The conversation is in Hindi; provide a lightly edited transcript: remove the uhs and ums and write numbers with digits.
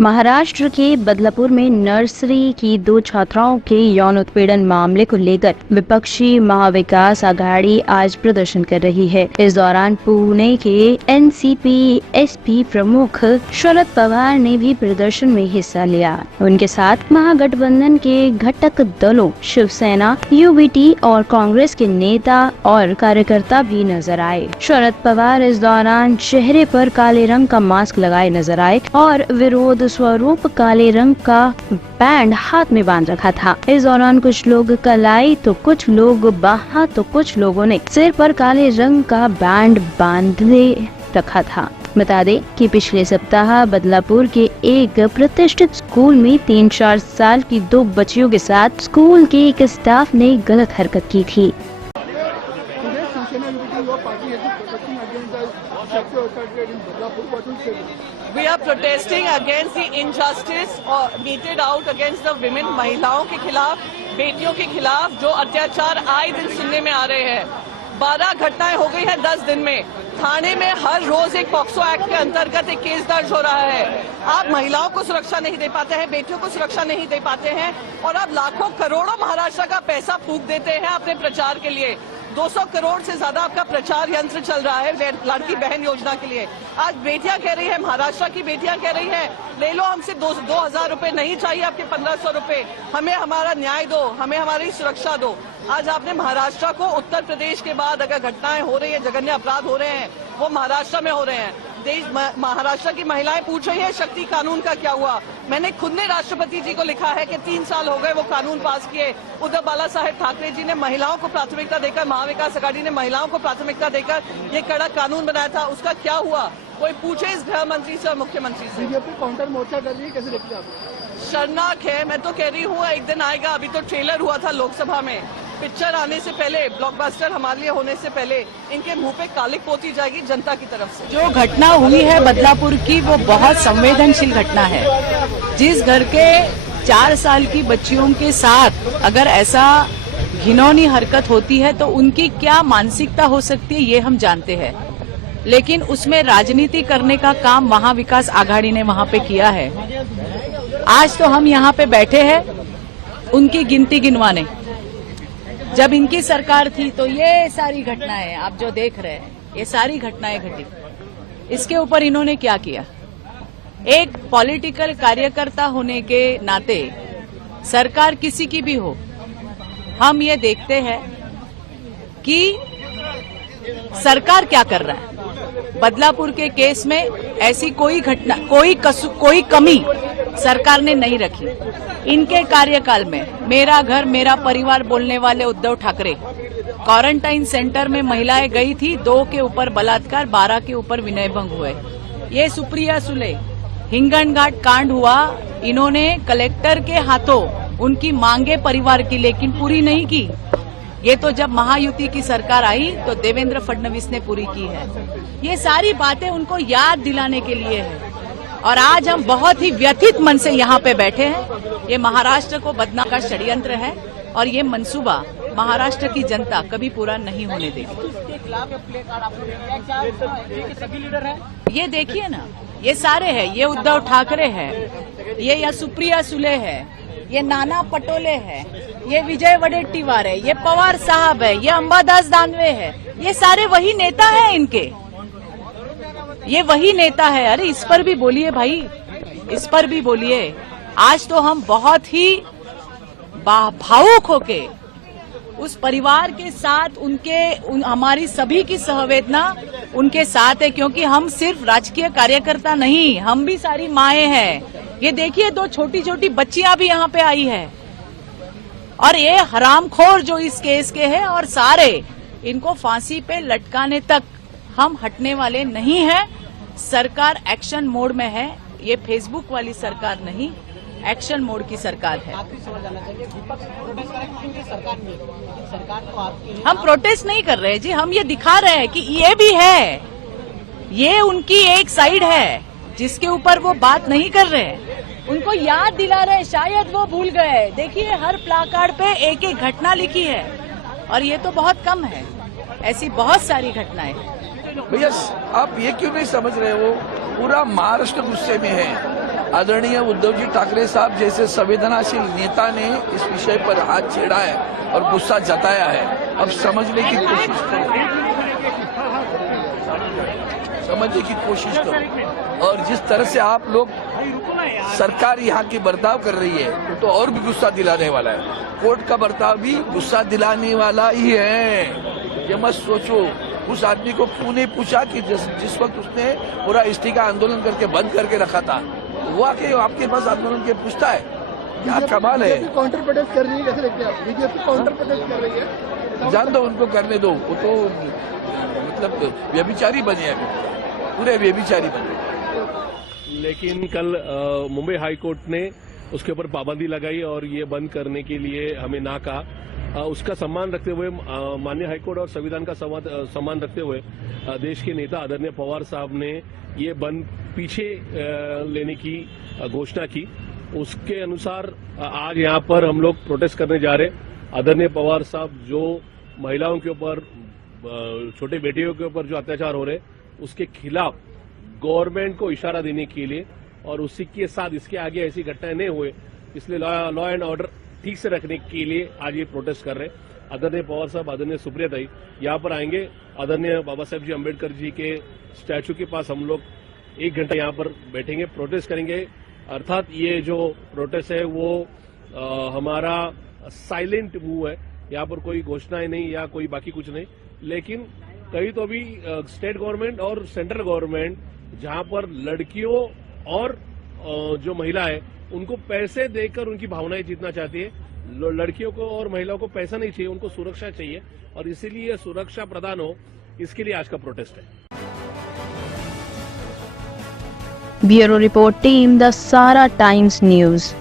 महाराष्ट्र के बदलापुर में नर्सरी की 2 छात्राओं के यौन उत्पीड़न मामले को लेकर विपक्षी महाविकास आघाड़ी आज प्रदर्शन कर रही है। इस दौरान पुणे के एनसीपी एसपी प्रमुख शरद पवार ने भी प्रदर्शन में हिस्सा लिया। उनके साथ महागठबंधन के घटक दलों शिवसेना, यूबीटी और कांग्रेस के नेता और कार्यकर्ता भी नजर आए। शरद पवार इस दौरान चेहरे पर काले रंग का मास्क लगाए नजर आए और विरोध स्वरूप काले रंग का बैंड हाथ में बांध रखा था। इस दौरान कुछ लोग कलाई तो कुछ लोग बाहा तो कुछ लोगों ने सिर पर काले रंग का बैंड बांधे रखा था। बता दें कि पिछले सप्ताह बदलापुर के एक प्रतिष्ठित स्कूल में 3-4 साल की 2 बच्चियों के साथ स्कूल के एक स्टाफ ने गलत हरकत की थी। We are protesting against the injustice meted out against the women, महिलाओं के खिलाफ, बेटियों के खिलाफ जो अत्याचार आए दिन सुनने में आ रहे हैं। 12 घटनाएं हो गई हैं 10 दिन में। थाने में हर रोज एक पॉक्सो एक्ट के अंतर्गत एक केस दर्ज हो रहा है। आप महिलाओं को सुरक्षा नहीं दे पाते हैं, बेटियों को सुरक्षा नहीं दे पाते हैं और आप लाखों करोड़ों महाराष्ट्र का पैसा फूंक देते हैं अपने प्रचार के लिए। 200 करोड़ से ज्यादा आपका प्रचार यंत्र चल रहा है लड़की बहन योजना के लिए। आज बेटियां कह रही है, महाराष्ट्र की बेटियां कह रही है, ले लो हमसे 2,000 रुपए नहीं चाहिए, आपके 1,500 रुपए, हमें हमारा न्याय दो, हमें हमारी सुरक्षा दो। आज आपने महाराष्ट्र को, उत्तर प्रदेश के बाद अगर घटनाएं हो रही है, जघन्य अपराध हो रहे हैं, वो महाराष्ट्र में हो रहे हैं। महाराष्ट्र की महिलाएं पूछ रही है शक्ति कानून का क्या हुआ। मैंने खुद ने राष्ट्रपति जी को लिखा है कि 3 साल हो गए वो कानून पास किए। उद्धव बाला साहेब ठाकरे जी ने महिलाओं को प्राथमिकता देकर, महाविकास आघाड़ी ने महिलाओं को प्राथमिकता देकर ये कड़ा कानून बनाया था, उसका क्या हुआ? कोई पूछे इस गृह मंत्री से और मुख्यमंत्री से। बीजेपी काउंटर मोर्चा कर रही है, कैसे देखते हैं आप? शर्मनाक है। मैं तो कह रही हूँ एक दिन आएगा, अभी तो ट्रेलर हुआ था लोकसभा में, पिक्चर आने से पहले, ब्लॉकबस्टर हमारे लिए होने से पहले इनके मुंह पे कालिक पोती जाएगी जनता की तरफ से। जो घटना हुई है बदलापुर की वो बहुत संवेदनशील घटना है। जिस घर के 4 साल की बच्चियों के साथ अगर ऐसा घिनौनी हरकत होती है तो उनकी क्या मानसिकता हो सकती है ये हम जानते हैं, लेकिन उसमें राजनीति करने का काम महाविकास आघाड़ी ने वहां पे किया है। आज तो हम यहाँ पे बैठे हैं उनकी गिनती गिनवाने। जब इनकी सरकार थी तो ये सारी घटनाएं आप जो देख रहे हैं, ये सारी घटनाएं घटी। इसके ऊपर इन्होंने क्या किया? एक पॉलिटिकल कार्यकर्ता होने के नाते सरकार किसी की भी हो, हम ये देखते हैं कि सरकार क्या कर रहा है। बदलापुर के केस में ऐसी कोई घटना, कोई कमी सरकार ने नहीं रखी। इनके कार्यकाल में मेरा घर मेरा परिवार बोलने वाले उद्धव ठाकरे क्वारंटाइन सेंटर में महिलाएं गई थी, 2 के ऊपर बलात्कार, 12 के ऊपर विनय भंग हुए। ये सुप्रिया सुले हिंगणघाट कांड हुआ, इन्होंने कलेक्टर के हाथों उनकी मांगे परिवार की लेकिन पूरी नहीं की। ये तो जब महायुति की सरकार आई तो देवेंद्र फडणवीस ने पूरी की है। ये सारी बातें उनको याद दिलाने के लिए है और आज हम बहुत ही व्यथित मन से यहाँ पे बैठे हैं। ये महाराष्ट्र को बदनाम का षड्यंत्र है और ये मंसूबा महाराष्ट्र की जनता कभी पूरा नहीं होने देगी। ये देखिए ना, ये सारे हैं, ये उद्धव ठाकरे है, ये या सुप्रिया सुले है, ये नाना पटोले है, ये विजय वडेट्टीवार है, ये पवार साहब है, ये अंबादास दानवे है। ये सारे वही नेता हैं इनके, ये वही नेता है। अरे इस पर भी बोलिए भाई, इस पर भी बोलिए। आज तो हम बहुत ही भावुक होके उस परिवार के साथ हमारी सभी की संवेदना उनके साथ है, क्योंकि हम सिर्फ राजकीय कार्यकर्ता नहीं, हम भी सारी माएं हैं। ये देखिए 2 छोटी छोटी बच्चियां भी यहाँ पे आई है और ये हरामखोर जो इस केस के हैं और सारे इनको फांसी पे लटकाने तक हम हटने वाले नहीं हैं। सरकार एक्शन मोड में है, ये फेसबुक वाली सरकार नहीं, एक्शन मोड की सरकार है। हम प्रोटेस्ट नहीं कर रहे जी, हम ये दिखा रहे हैं कि ये भी है, ये उनकी एक साइड है जिसके ऊपर वो बात नहीं कर रहे हैं, उनको याद दिला रहे हैं, शायद वो भूल गए। देखिए हर प्लाकार्ड पे एक एक घटना लिखी है और ये तो बहुत कम है, ऐसी बहुत सारी घटनाएं। भैया आप ये क्यों नहीं समझ रहे हो, पूरा महाराष्ट्र गुस्से में है। आदरणीय उद्धव जी ठाकरे साहब जैसे संवेदनाशील नेता ने इस विषय पर हाथ छेड़ा है और गुस्सा जताया है। अब समझने की कोशिश करो, समझने की कोशिश करो। और जिस तरह से आप लोग सरकार यहाँ की बर्ताव कर रही है वो तो और भी गुस्सा दिलाने वाला है। कोर्ट का बर्ताव भी गुस्सा दिलाने वाला ही है। ये मत सोचो। उस आदमी को क्यों नहीं पूछा कि जिस वक्त उसने पूरा एसटी का आंदोलन करके बंद करके रखा था, वो आके आपके पास आंदोलन के पूछता है? क्या कमाल है। काउंटर प्रोटेस्ट कर रही है, कैसे देखते हैं आप? बीजेपी काउंटर प्रोटेस्ट कर रही है। जान दो, उनको करने दो। वो तो मतलब व्यभिचारी बने हैं, पूरे व्यभिचारी बने। लेकिन कल मुंबई हाई कोर्ट ने उसके ऊपर पाबंदी लगाई और ये बंद करने के लिए हमें ना कहा। उसका सम्मान रखते हुए, माननीय हाईकोर्ट और संविधान का सम्मान रखते हुए देश के नेता आदरणीय पवार साहब ने ये बंद पीछे लेने की घोषणा की। उसके अनुसार आज यहाँ पर हम लोग प्रोटेस्ट करने जा रहे हैं। आदरणीय पवार साहब जो महिलाओं के ऊपर, छोटे बेटियों के ऊपर जो अत्याचार हो रहे, उसके खिलाफ गवर्नमेंट को इशारा देने के लिए और उसी के साथ इसके आगे ऐसी घटनाएं नहीं हुए, इसलिए लॉ एंड ऑर्डर ठीक से रखने के लिए आज ये प्रोटेस्ट कर रहे हैं। आदरणीय पवार साहब, आदरणीय सुप्रिया ताई यहाँ पर आएंगे। आदरणीय बाबा साहेब जी अम्बेडकर जी के स्टैचू के पास हम लोग 1 घंटा यहाँ पर बैठेंगे, प्रोटेस्ट करेंगे। अर्थात ये जो प्रोटेस्ट है वो हमारा साइलेंट मूव है। यहाँ पर कोई घोषणाएं नहीं या कोई बाकी कुछ नहीं, लेकिन कहीं तो भी स्टेट गवर्नमेंट और सेंट्रल गवर्नमेंट जहां पर लड़कियों और जो महिला है उनको पैसे देकर उनकी भावनाएं जीतना चाहती है। लड़कियों को और महिलाओं को पैसा नहीं चाहिए, उनको सुरक्षा चाहिए और इसीलिए सुरक्षा प्रदान हो, इसके लिए आज का प्रोटेस्ट है। ब्यूरो रिपोर्ट टीम, द सारा टाइम्स न्यूज।